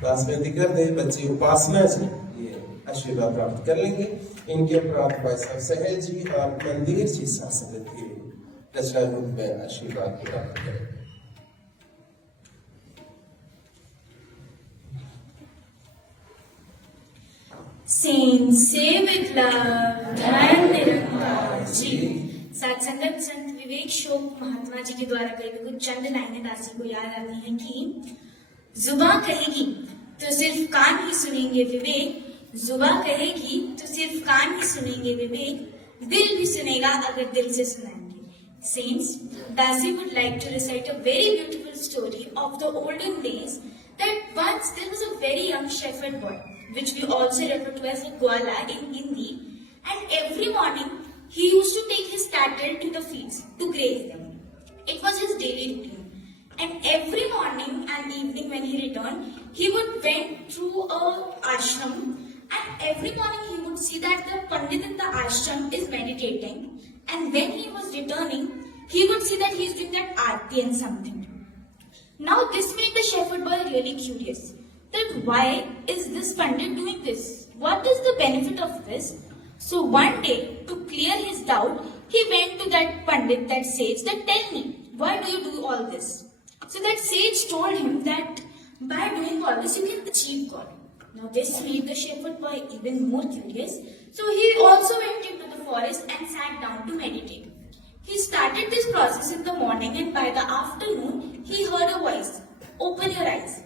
Class में दिक्कत है, बच्चे उपासना जी ये आशीर्वाद प्राप्त कर लेंगे। इनके प्राप्त भाई साहब सहज जी और मंदिर जी शासन के रचना रूप में आशीर्वाद प्राप्त करेंगे। Saints say with love, धर्म निरंकार जी। साथ संगत संत विवेक शोक महात्मा जी के द्वारा कही हुई कुछ चंद लाइनें दासी को याद आती हैं कि जुबान कहेगी तो सिर्फ कान ही सुनेंगे विवेक, जुबान कहेगी तो सिर्फ कान ही सुनेंगे विवेक, दिल भी सुनेगा अगर दिल से सुनाएंगे। Saints, Dasi would like to recite a very beautiful story of the olden days that once there was a very young shepherd boy, which we also refer to as a Gwala in Hindi, and every morning he used to take his cattle to the fields to graze them. It was his daily routine. And every morning and evening when he returned, he would went through a ashram, and every morning he would see that the Pandit in the ashram is meditating, and when he was returning, he would see that he is doing that aarti and something. Now this made the shepherd boy really curious, that why is this Pandit doing this? What is the benefit of this? So one day, to clear his doubt, he went to that Pandit, that sage, that tell me, why do you do all this? So that sage told him that by doing all this, you can achieve God. Now this made the shepherd boy even more curious. So he also went into the forest and sat down to meditate. He started this process in the morning, and by the afternoon, he heard a voice, open your eyes.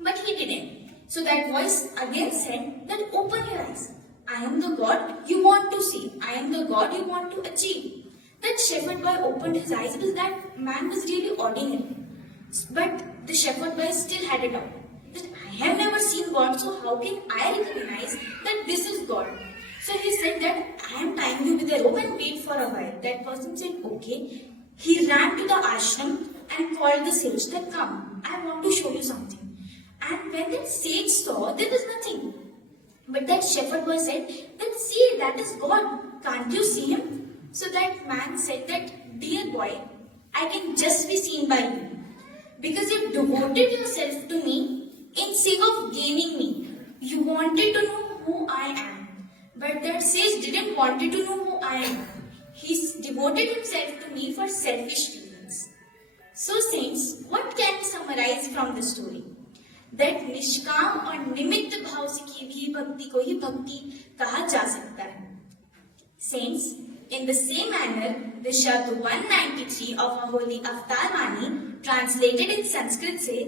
But he didn't. So that voice again said that open your eyes. I am the God you want to see. I am the God you want to achieve. That shepherd boy opened his eyes because that man was really ordinary. But the shepherd boy still had a doubt. That I have never seen God, so how can I recognize that this is God? So he said that I am tying you with a rope and wait for a while. That person said okay. He ran to the ashram and called the sage that come, I want to show you something. And when that sage saw, there was nothing. But that shepherd boy said that see, that is God. Can't you see him? So that man said that dear boy, I can just be seen by you. Because you devoted yourself to me in sake of gaining me. You wanted to know who I am. But that sage didn't want to know who I am. He devoted himself to me for selfish reasons. So saints, what can we summarize from the story? That निष्काम और निमित्त भाव से की भी भक्ति को ही भक्ति कहा जा सकता है. Saints, in the same manner, the Shabd 193 of our holy Avatar Vani, translated in Sanskrit say,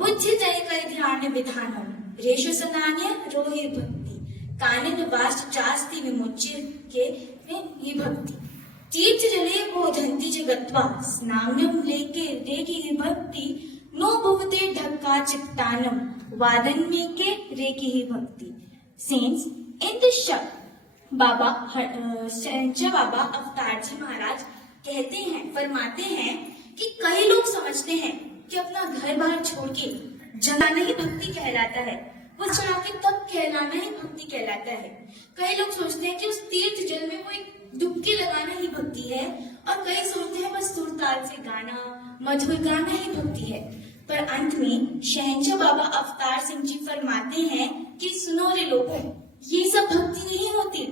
बुद्धि जय कर ध्यान विधानम, रेशु सनान्य रोहिर भक्ति, काने निवास चास्ति विमुच्य के में ही भक्ति. तीर्थ जले बोधंति जगत्वा, स्नाम्यम लेके रेकी ही भक्ति, नो भुवते ढक्का चित्तानम, वादन में के रेकी ही भक्ति. Saints, in this शब्द बाबा शहंशाह बाबा अवतार जी महाराज कहते हैं, फरमाते हैं कि कई लोग समझते हैं कि अपना घर बार छोड़ के जाना ही भक्ति कहलाता है, वो चढ़ा के तब कहलाना ही भक्ति कहलाता है. कई लोग सोचते हैं कि उस तीर्थ जल में वो एक डुबकी लगाना ही भक्ति है, और कई सोचते हैं बस सुर ताल से गाना, मधुर गाना ही भक्ति है. पर अंत में शहंशाह बाबा अवतार सिंह जी फरमाते हैं कि सुनो रे लोगों, ये सब भक्ति नहीं होती.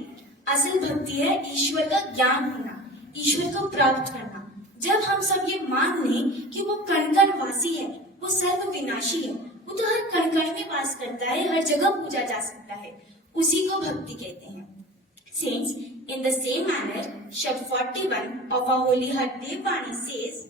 असल भक्ति है ईश्वर का ज्ञान होना, ईश्वर को प्राप्त करना. जब हम सब ये मान लें कि वो कण कण वासी है, वो सर्व विनाशी है, वो तो हर कण कण में वास करता है, हर जगह पूजा जा सकता है, उसी को भक्ति कहते हैं. Saints, in the same manner, Shabd 41 of our holy Hardev Vani says,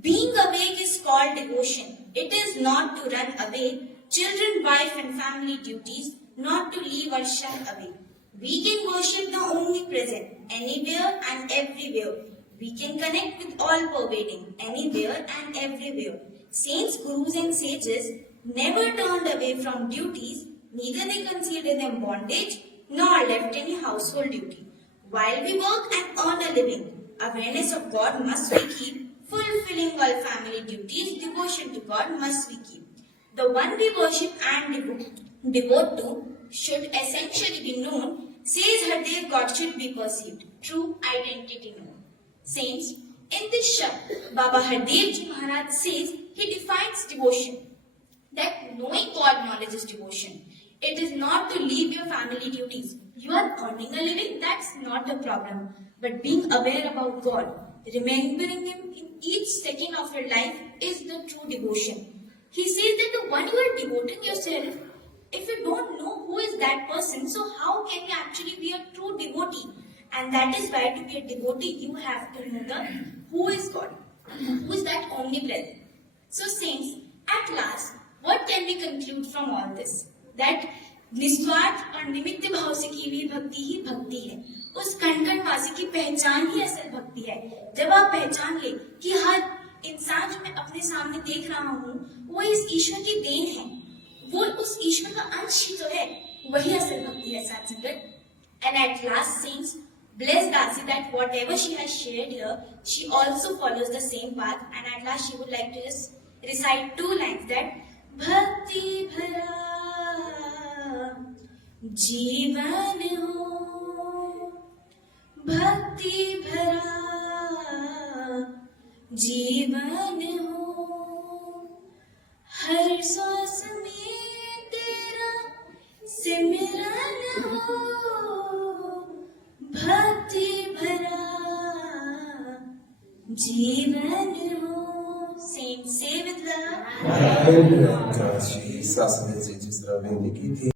being awake is called devotion. It is not to run away. Children, wife and family duties, not to leave or shun away. We can worship the omnipresent, anywhere and everywhere. We can connect with all pervading, anywhere and everywhere. Saints, gurus and sages never turned away from duties, neither they considered them bondage, nor left any household duty. While we work and earn a living, awareness of God must we keep. Fulfilling all family duties, devotion to God must we keep. The one we worship and devote to should essentially be known. Says Hardev, God should be perceived. True identity known. Saints, in this Shabd, Baba Hardev Ji Maharaj says he defines devotion. that knowing God knowledge is devotion. It is not to leave your family duties. You are earning a living, that's not a problem. But being aware about God, remembering Him in each second of your life is the true devotion. He says that the one you are devoting yourself, if you don't know who is that person, so how can you actually be a true devotee? And that is why to be a devotee, you have to know the who is God, who is that omnipresent. So saints, at last, what can we conclude from all this? That निस्वार्थ और निमित्त भाव से की हुई भक्ति ही भक्ति है। उस कण-कणवासी की पहचान ही असल भक्ति है। जब आप पहचान ले कि हर इंसान जो मैं अपने सामने देख रहा हूँ, वो इस ईश्वर की देन है, वो उस ईश्वर का अंश ही तो है, वही असल भक्ति है साथ संगत। And at last, saints, bless Darcy that whatever she has shared here, she also follows the same path. And at last, she would like to just recite 2 lines that भक्ति भरा जीवन हो, भक्ति भरा जीवन हो, हर सांस में तेरा सिमरन हो, भक्ति भरा जीवन हो। Saints, say with love. धन्यवाद जी, सासने जी जिस तरह ने लिखी थी।